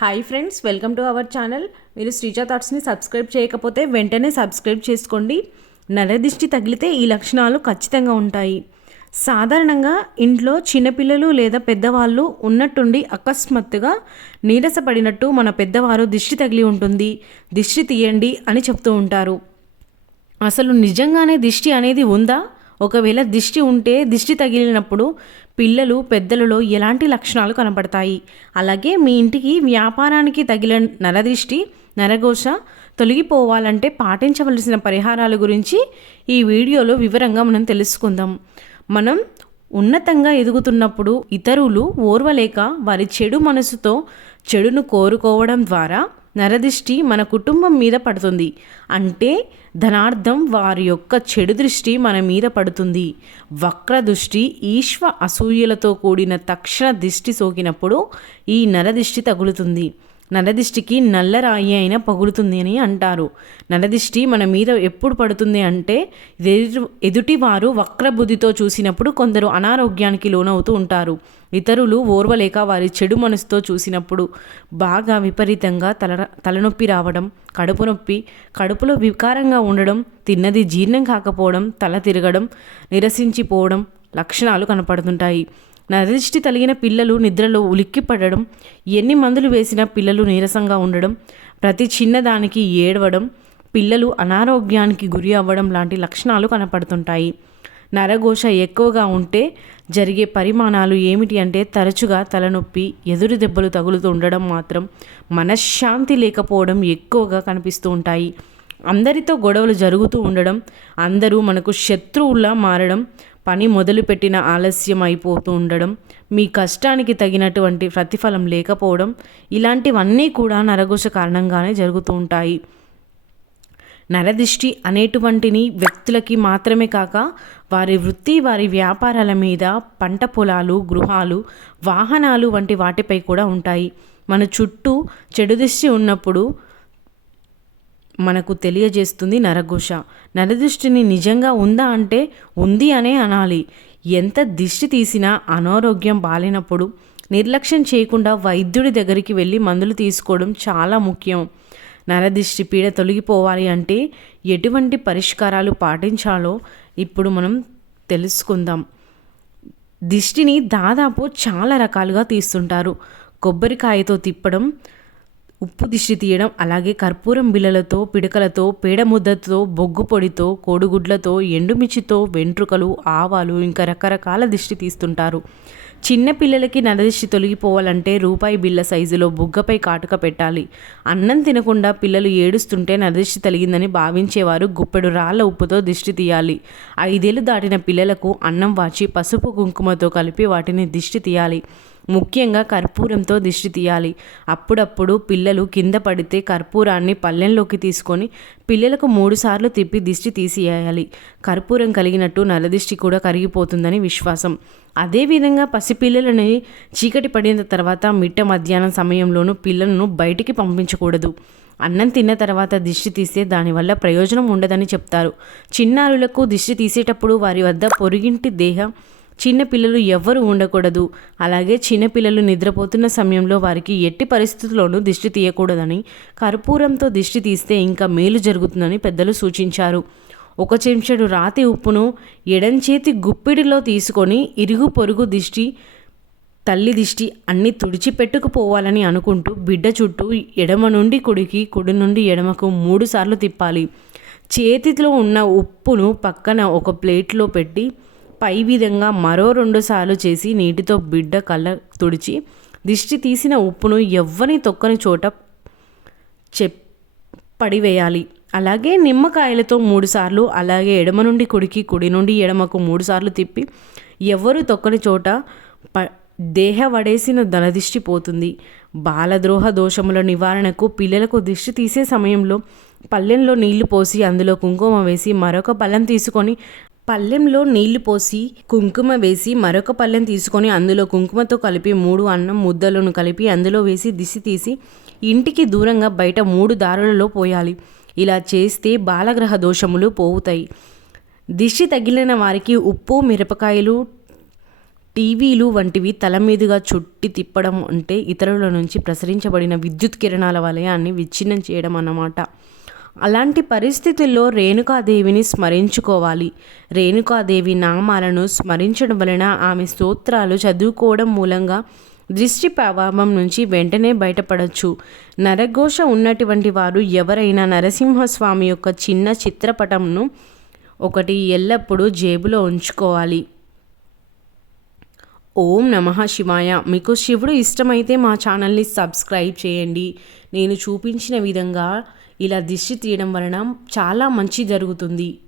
Hi friends, welcome to our channel. మీరు Sreeja థాట్స్ని subscribe చేయకపోతే వెంటనే సబ్స్క్రైబ్ చేసుకోండి. నరదిష్టి తగిలితే ఈ లక్షణాలు ఖచ్చితంగా ఉంటాయి. సాధారణంగా ఇంట్లో చిన్నపిల్లలు లేదా పెద్దవాళ్ళు ఉన్నట్టుండి అకస్మాత్తుగా నీరసపడినట్టు మన పెద్దవారు దిష్టి తగిలి ఉంటుంది, దిష్టి తీయండి అని చెప్తూ ఉంటారు. అసలు నిజంగానే దిష్టి అనేది ఉందా? ఒకవేళ దిష్టి ఉంటే దిష్టి తగిలినప్పుడు పిల్లలు పెద్దలలో ఎలాంటి లక్షణాలు కనపడతాయి? అలాగే మీ ఇంటికి వ్యాపారానికి తగిలిన నరదిష్టి నరఘోష తొలగిపోవాలంటే పాటించవలసిన పరిహారాల గురించి ఈ వీడియోలో వివరంగా మనం తెలుసుకుందాం. మనం ఉన్నతంగా ఎదుగుతున్నప్పుడు ఇతరులు ఓర్వలేక వారి చెడు మనసుతో చెడును కోరుకోవడం ద్వారా నరదిష్టి మన కుటుంబం మీద పడుతుంది. అంటే ధనార్థం వారి యొక్క చెడు దృష్టి మన మీద పడుతుంది. వక్ర దృష్టి, ఈశ్వ అసూయలతో కూడిన తక్షణ దిష్టి సోకినప్పుడు ఈ నరదిష్టి తగులుతుంది. నరదిష్టికి నల్లరాయి అయినా పగులుతుంది అని అంటారు. నరదిష్టి మన మీద ఎప్పుడు పడుతుంది అంటే ఎదుటివారు వక్రబుద్ధితో చూసినప్పుడు, కొందరు అనారోగ్యానికి లోనవుతూ ఉంటారు. ఇతరులు ఓర్వలేక వారి చెడు మనసుతో చూసినప్పుడు, బాగా విపరీతంగా తలనొప్పి రావడం, కడుపు నొప్పి, కడుపులో వికారంగా ఉండడం, తిన్నది జీర్ణం కాకపోవడం, తల తిరగడం, నిరసించిపోవడం లక్షణాలు కనపడుతుంటాయి. నరదిష్టి తగిలిన పిల్లలు నిద్రలో ఉలిక్కిపడడం, ఎన్ని మందులు వేసినా పిల్లలు నీరసంగా ఉండడం, ప్రతి చిన్నదానికి ఏడవడం, పిల్లలు అనారోగ్యానికి గురి అవ్వడం లాంటి లక్షణాలు కనపడుతుంటాయి. నరఘోష ఎక్కువగా ఉంటే జరిగే పరిమాణాలు ఏమిటి అంటే తరచుగా తలనొప్పి, ఎదురు దెబ్బలు తగులుతూ ఉండడం, మాత్రం మనశ్శాంతి లేకపోవడం ఎక్కువగా కనిపిస్తూ ఉంటాయి. అందరితో గొడవలు జరుగుతూ ఉండడం, అందరూ మనకు శత్రువులా మారడం, పని మొదలుపెట్టిన ఆలస్యం అయిపోతూ ఉండడం, మీ కష్టానికి తగినటువంటి ప్రతిఫలం లేకపోవడం, ఇలాంటివన్నీ కూడా నరఘోష కారణంగానే జరుగుతూ ఉంటాయి. నరదిష్టి అనేటువంటిని వ్యక్తులకి మాత్రమే కాక వారి వృత్తి, వారి వ్యాపారాల మీద, పంట పొలాలు, గృహాలు, వాహనాలు వంటి వాటిపై కూడా ఉంటాయి. మన చుట్టూ చెడు దిష్టి ఉన్నప్పుడు మనకు తెలియజేస్తుంది నరఘోష. నరదృష్టిని నిజంగా ఉందా అంటే ఉంది అనే అనాలి. ఎంత దిష్టి తీసినా అనారోగ్యం బాలినప్పుడు నిర్లక్ష్యం చేయకుండా వైద్యుడి దగ్గరికి వెళ్ళి మందులు తీసుకోవడం చాలా ముఖ్యం. నరదిష్టి పీడ తొలగిపోవాలి అంటే ఎటువంటి పరిష్కారాలు పాటించాలో ఇప్పుడు మనం తెలుసుకుందాం. దిష్టిని దాదాపు చాలా రకాలుగా తీస్తుంటారు. కొబ్బరికాయతో తిప్పడం, ఉప్పు దిష్టి తీయడం, అలాగే కర్పూరం బిళ్ళలతో, పిడకలతో, పేడ ముద్దతో, బొగ్గు పొడితో, కోడిగుడ్లతో, ఎండుమిర్చితో, వెంట్రుకలు, ఆవాలు, ఇంకా రకరకాల దిష్టి తీస్తుంటారు. చిన్న పిల్లలకి నరదిష్టి తొలగిపోవాలంటే రూపాయి బిళ్ళ సైజులో బుగ్గపై కాటుక పెట్టాలి. అన్నం తినకుండా పిల్లలు ఏడుస్తుంటే నరదిష్టి తగిలిందని భావించేవారు గుప్పెడు రాళ్ళ ఉప్పుతో దిష్టి తీయాలి. 5 ఏళ్ళు దాటిన పిల్లలకు అన్నం వాచి పసుపు కుంకుమతో కలిపి వాటిని దిష్టి తీయాలి. ముఖ్యంగా కర్పూరంతో దిష్టి తీయాలి. అప్పుడప్పుడు పిల్లలు కింద పడితే కర్పూరాన్ని పళ్ళెంలోకి తీసుకొని పిల్లలకు 3 సార్లు తిప్పి దిష్టి తీసివేయాలి. కర్పూరం కలిగినట్టు నరదిష్టి కూడా కరిగిపోతుందని విశ్వాసం. అదేవిధంగా పసిపిల్లలని చీకటి పడిన తర్వాత మిట్ట మధ్యాహ్నం సమయంలోనూ పిల్లలను బయటికి పంపించకూడదు. అన్నం తిన్న తర్వాత దిష్టి తీస్తే దానివల్ల ప్రయోజనం ఉండదని చెప్తారు. చిన్నారులకు దిష్టి తీసేటప్పుడు వారి వద్ద పొరుగింటి చిన్నపిల్లలు ఎవ్వరూ ఉండకూడదు. అలాగే చిన్నపిల్లలు నిద్రపోతున్న సమయంలో వారికి ఎట్టి పరిస్థితుల్లోనూ దిష్టి తీయకూడదని, కర్పూరంతో దిష్టి తీస్తే ఇంకా మేలు జరుగుతుందని పెద్దలు సూచించారు. 1 చెంచాడు రాతి ఉప్పును ఎడంచేతి గుప్పిడిలో తీసుకొని ఇరుగు పొరుగు దిష్టి, తల్లి దిష్టి అన్నీ తుడిచిపెట్టుకుపోవాలని అనుకుంటూ బిడ్డ చుట్టూ ఎడమ నుండి కుడికి, కుడి నుండి ఎడమకు 3 సార్లు తిప్పాలి. చేతిలో ఉన్న ఉప్పును పక్కన ఒక ప్లేట్లో పెట్టి పై విధంగా మరో 2 సార్లు చేసి నీటితో బిడ్డ కళ్ళ తుడిచి దిష్టి తీసిన ఉప్పును ఎవ్వని తొక్కని చోట పడివేయాలి. అలాగే నిమ్మకాయలతో 3 సార్లు, అలాగే ఎడమ నుండి కుడికి, కుడి నుండి ఎడమకు 3 సార్లు తిప్పి ఎవ్వరు తొక్కని చోట దేహవడేసిన ధనదిష్టి పోతుంది. బాలద్రోహ దోషముల నివారణకు పిల్లలకు దిష్టి తీసే సమయంలో పళ్ళెంలో నీళ్లు పోసి అందులో కుంకుమ వేసి మరొక పళ్ళెం తీసుకొని కుంకుమ వేసి మరొక పళ్ళెం తీసుకొని అందులో కుంకుమతో కలిపి 3 అన్నం ముద్దలను కలిపి అందులో వేసి దిష్టి తీసి ఇంటికి దూరంగా బయట 3 దారులలో పోయాలి. ఇలా చేస్తే బాలగ్రహ దోషములు పోవుతాయి. దిష్టి తగిలిన వారికి ఉప్పు, మిరపకాయలు, టీవీలు వంటివి తల మీదుగా చుట్టి తిప్పడం అంటే ఇతరుల నుంచి ప్రసరించబడిన విద్యుత్ కిరణాల వలయాన్ని విచ్ఛిన్నం చేయడం అన్నమాట. అలాంటి పరిస్థితుల్లో రేణుకాదేవిని స్మరించుకోవాలి. రేణుకాదేవి నామాలను స్మరించడం వలన, ఆమె స్తోత్రాలు చదువుకోవడం మూలంగా దృష్టి ప్రభావం నుంచి వెంటనే బయటపడవచ్చు. నరఘోష ఉన్నటువంటి వారు ఎవరైనా నరసింహస్వామి యొక్క చిన్న చిత్రపటంను ఒకటి ఎల్లప్పుడూ జేబులో ఉంచుకోవాలి. ఓం నమః శివాయ. మీకు శివుడు ఇష్టమైతే మా ఛానల్ని సబ్స్క్రైబ్ చేయండి. నేను చూపించిన విధంగా ఇలా దిష్టి తీయడం వలన చాలా మంచి జరుగుతుంది.